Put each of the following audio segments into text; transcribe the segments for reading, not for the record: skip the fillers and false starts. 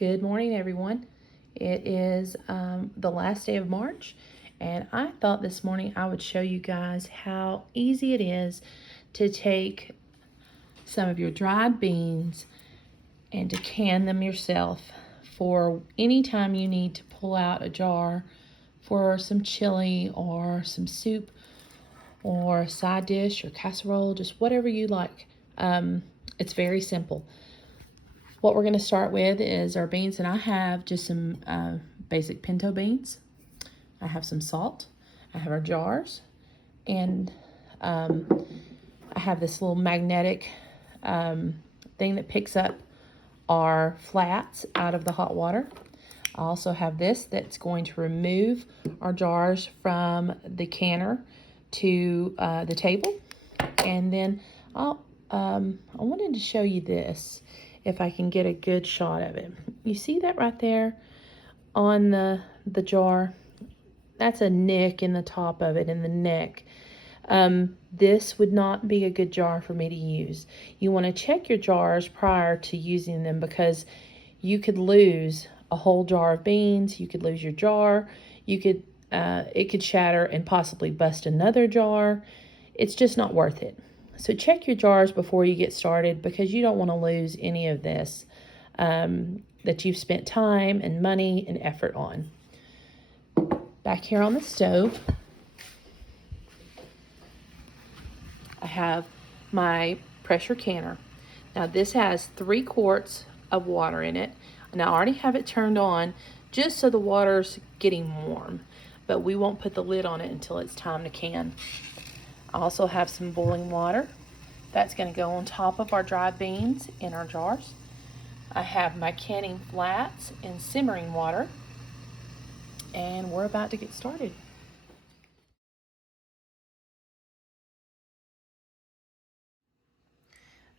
Good morning, everyone. It is the last day of March, and I thought this morning I would show you guys how easy it is to take some of your dried beans and to can them yourself for any time you need to pull out a jar for some chili or some soup or a side dish or casserole, just whatever you like. It's very simple. What we're going to start with is our beans, and I have just some basic pinto beans. I have some salt. I have our jars, and I have this little magnetic thing that picks up our flats out of the hot water. I also have this that's going to remove our jars from the canner to the table. And then I wanted to show you this, if I can get a good shot of it. You see that right there on the jar? That's a nick in the top of it, in the neck. This would not be a good jar for me to use. You want to check your jars prior to using them, because you could lose a whole jar of beans. You could lose your jar. It could shatter and possibly bust another jar. It's just not worth it. So check your jars before you get started, because you don't want to lose any of this that you've spent time and money and effort on. Back here on the stove, I have my pressure canner. Now this has 3 quarts of water in it, and I already have it turned on just so the water's getting warm, but we won't put the lid on it until it's time to can. I also have some boiling water. That's going to go on top of our dried beans in our jars. I have my canning flats in simmering water, and we're about to get started.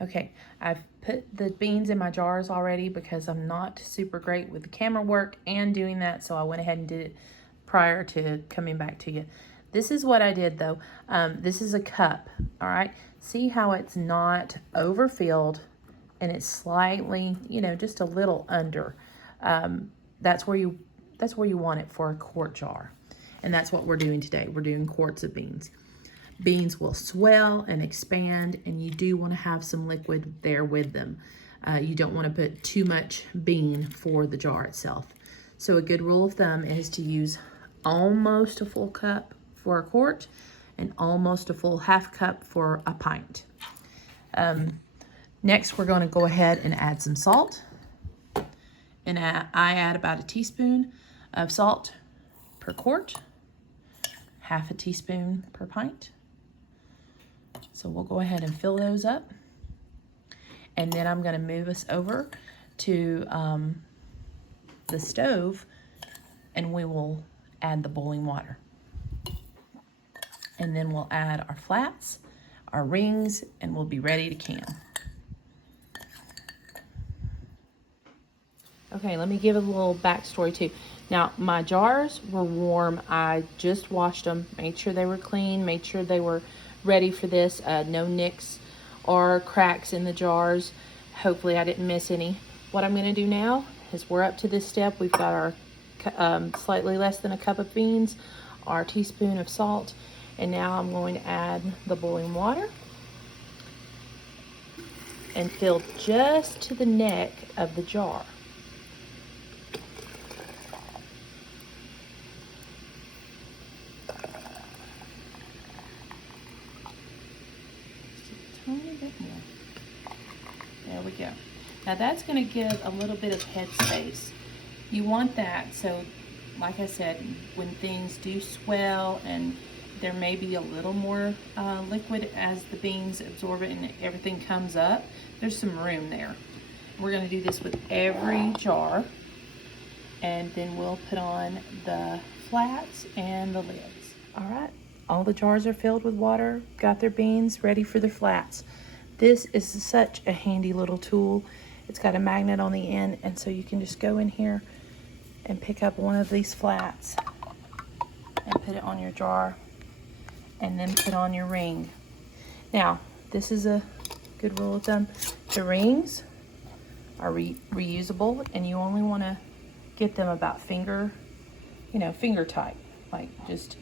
Okay, I've put the beans in my jars already because I'm not super great with the camera work and doing that, so I went ahead and did it prior to coming back to you. This is what I did though. This is a cup, all right? See how it's not overfilled and it's slightly, just a little under. That's where you want it for a quart jar. And that's what we're doing today. We're doing quarts of beans. Beans will swell and expand, and you do want to have some liquid there with them. You don't want to put too much bean for the jar itself. So a good rule of thumb is to use almost a full cup for a quart and almost a full half cup for a pint. Next, we're going to go ahead and add some salt. And I add about a teaspoon of salt per quart, half a teaspoon per pint. So we'll go ahead and fill those up. And then I'm going to move us over to the stove, and we will add the boiling water. And then we'll add our flats, our rings, and we'll be ready to can. Okay, let me give a little backstory too. Now, my jars were warm. I just washed them, made sure they were clean, made sure they were ready for this. No nicks or cracks in the jars. Hopefully I didn't miss any. What I'm gonna do now is, we're up to this step. We've got our slightly less than a cup of beans, our teaspoon of salt, and now I'm going to add the boiling water and fill just to the neck of the jar. Tiny bit more. There we go. Now that's going to give a little bit of head space. You want that, so like I said, when things do swell and there may be a little more liquid as the beans absorb it and everything comes up, there's some room there. We're going to do this with every jar, and then we'll put on the flats and the lids. All right, all the jars are filled with water, got their beans ready for their flats. This is such a handy little tool. It's got a magnet on the end, and so you can just go in here and pick up one of these flats and put it on your jar, and then put on your ring. Now, this is a good rule of thumb. The rings are reusable, and you only want to get them about finger tight, like just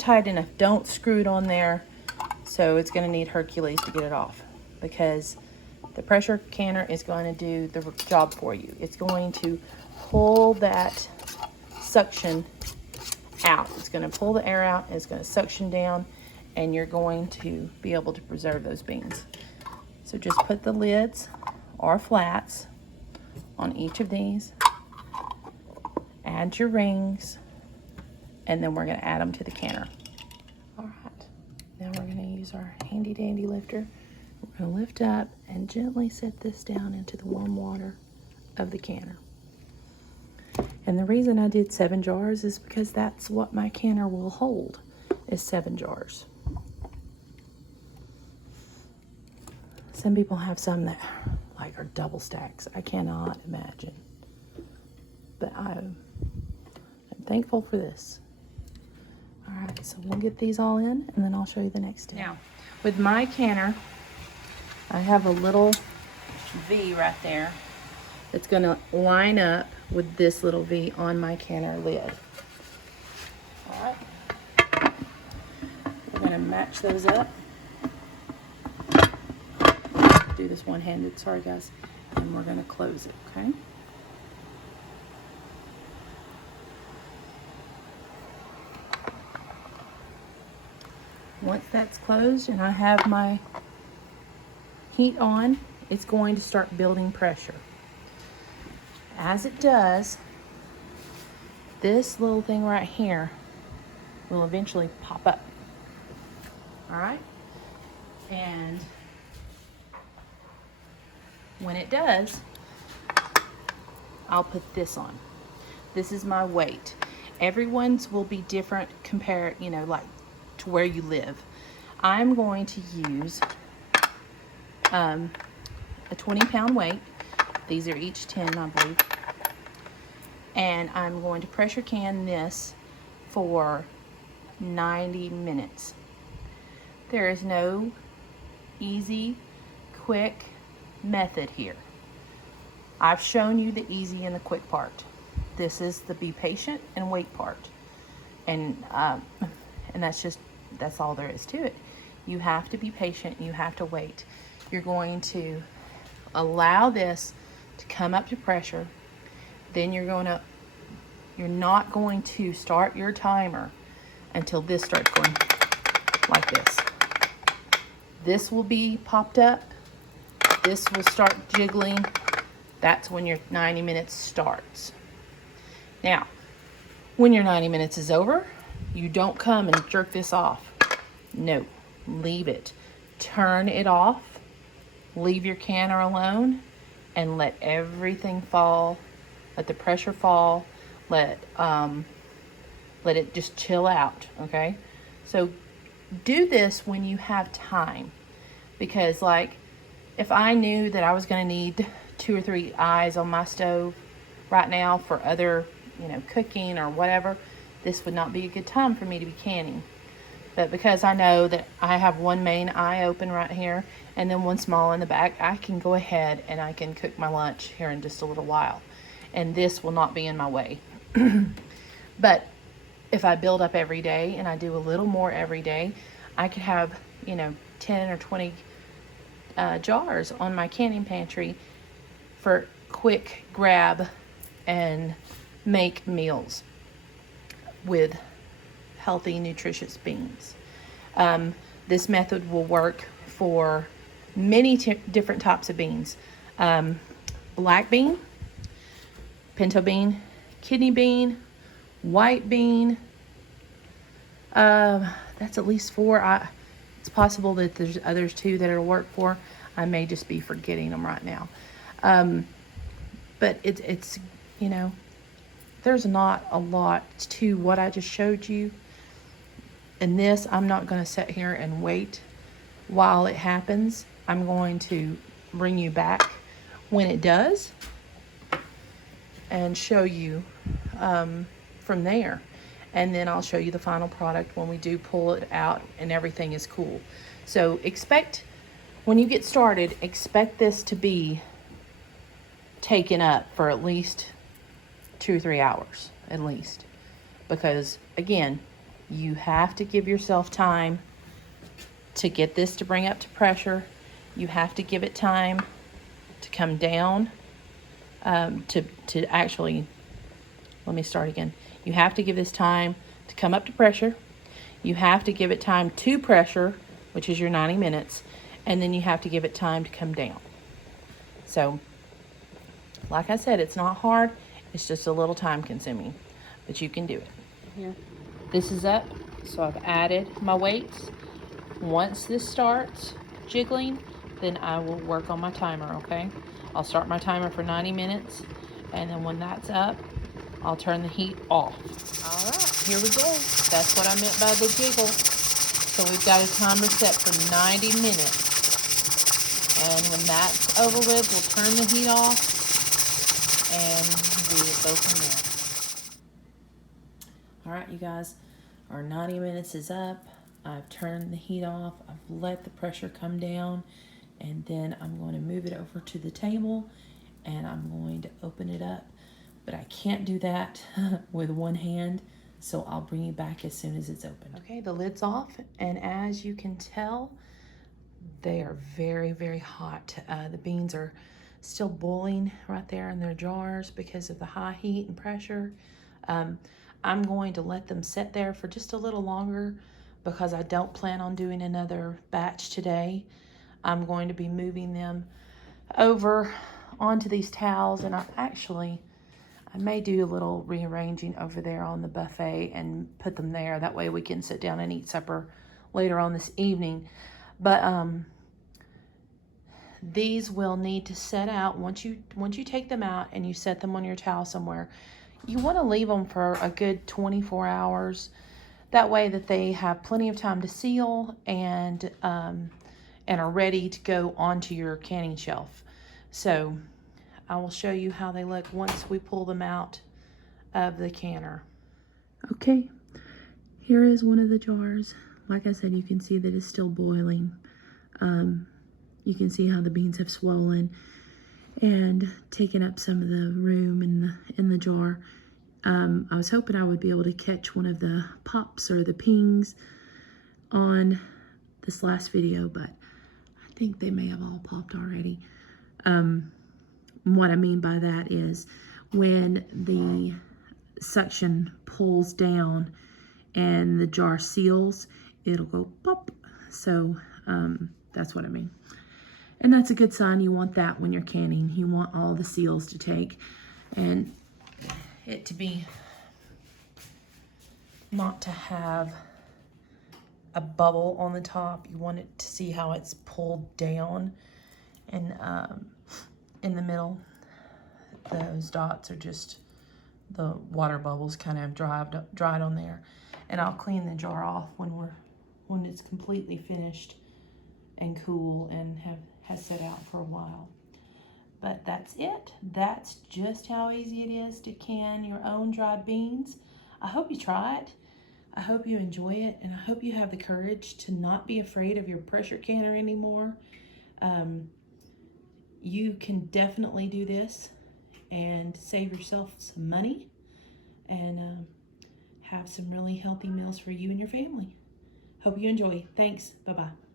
tight enough. Don't screw it on there, so it's going to need Hercules to get it off, because the pressure canner is going to do the job for you. It's going to pull that suction out. It's going to pull the air out, and it's going to suction down, and you're going to be able to preserve those beans. So just put the lids or flats on each of these, add your rings, and then we're going to add them to the canner. All right, now we're going to use our handy dandy lifter. We're going to lift up and gently set this down into the warm water of the canner. And the reason I did 7 jars is because that's what my canner will hold, is 7 jars. Some people have some that like are double stacks. I cannot imagine. But I'm thankful for this. All right, so we'll get these all in, and then I'll show you the next step. Now, with my canner, I have a little V right there that's going to line up with this little V on my canner lid. All right, we're going to match those up. Do this one-handed, sorry guys, and we're going to close it, okay? Once that's closed and I have my heat on, it's going to start building pressure. As it does, this little thing right here will eventually pop up. All right? And when it does, I'll put this on. This is my weight. Everyone's will be different compared, like to where you live. I'm going to use a 20-pound weight. These are each 10, I believe. And I'm going to pressure can this for 90 minutes. There is no easy, quick method here. I've shown you the easy and the quick part. This is the be patient and wait part. And that's all there is to it. You have to be patient, you have to wait. You're going to allow this to come up to pressure. Then you're not going to start your timer until this starts going like this. This will be popped up. This will start jiggling. That's when your 90 minutes starts. Now, when your 90 minutes is over, you don't come and jerk this off. No, leave it. Turn it off. Leave your canner alone and let everything fall. Let the pressure fall. Let it just chill out, okay? So do this when you have time, because like if I knew that I was going to need 2 or 3 eyes on my stove right now for other, cooking or whatever, this would not be a good time for me to be canning. But because I know that I have one main eye open right here and then one small in the back, I can go ahead and I can cook my lunch here in just a little while. And this will not be in my way. But if I build up every day and I do a little more every day, I could have, 10 or 20 jars on my canning pantry for quick grab and make meals with healthy, nutritious beans. This method will work for many different types of beans. Black bean, pinto bean, kidney bean, white bean. That's at least 4. It's possible that there's others too that it'll work for. I may just be forgetting them right now. But it's there's not a lot to what I just showed you. In this, I'm not going to sit here and wait while it happens. I'm going to bring you back when it does and show you from there. And then I'll show you the final product when we do pull it out and everything is cool. So when you get started, expect this to be taken up for at least 2 or 3 hours, at least. Because, again, you have to give yourself time to get this to bring up to pressure. You have to give it time to come down, to actually, let me start again. You have to give this time to come up to pressure. You have to give it time to pressure, which is your 90 minutes. And then you have to give it time to come down. So, like I said, it's not hard. It's just a little time consuming, but you can do it. Here, this is up, so I've added my weights. Once this starts jiggling, then I will work on my timer, okay? I'll start my timer for 90 minutes, and then when that's up, I'll turn the heat off. All right, here we go. That's what I meant by the jiggle. So we've got a timer set for 90 minutes. And when that's over with, we'll turn the heat off, and we will go from there. All right, you guys, our 90 minutes is up. I've turned the heat off. I've let the pressure come down, and then I'm going to move it over to the table, and I'm going to open it up. But I can't do that with one hand, so I'll bring you back as soon as it's open. Okay, the lid's off, and as you can tell, they are very, very hot. The beans are still boiling right there in their jars because of the high heat and pressure. I'm going to let them sit there for just a little longer because I don't plan on doing another batch today. I'm going to be moving them over onto these towels, and I may do a little rearranging over there on the buffet and put them there. That way we can sit down and eat supper later on this evening. But these will need to set out once you take them out and you set them on your towel somewhere. You want to leave them for a good 24 hours. That way that they have plenty of time to seal and are ready to go onto your canning shelf. So I will show you how they look once we pull them out of the canner. Okay, here is one of the jars. Like I said, you can see that it's still boiling. You can see how the beans have swollen and taken up some of the room in the jar. I was hoping I would be able to catch one of the pops or the pings on this last video, but I think they may have all popped already. What I mean by that is when the suction pulls down and the jar seals, it'll go pop. So that's what I mean. And that's a good sign. You want that when you're canning. You want all the seals to take and it to be not to have a bubble on the top. You want it to see how it's pulled down, and in the middle, those dots are just the water bubbles kind of dried on there. And I'll clean the jar off when it's completely finished and cool and has set out for a while. But that's it. That's just how easy it is to can your own dried beans. I hope you try it. I hope you enjoy it, and I hope you have the courage to not be afraid of your pressure canner anymore. You can definitely do this and save yourself some money and have some really healthy meals for you and your family. Hope you enjoy. Thanks. Bye-bye.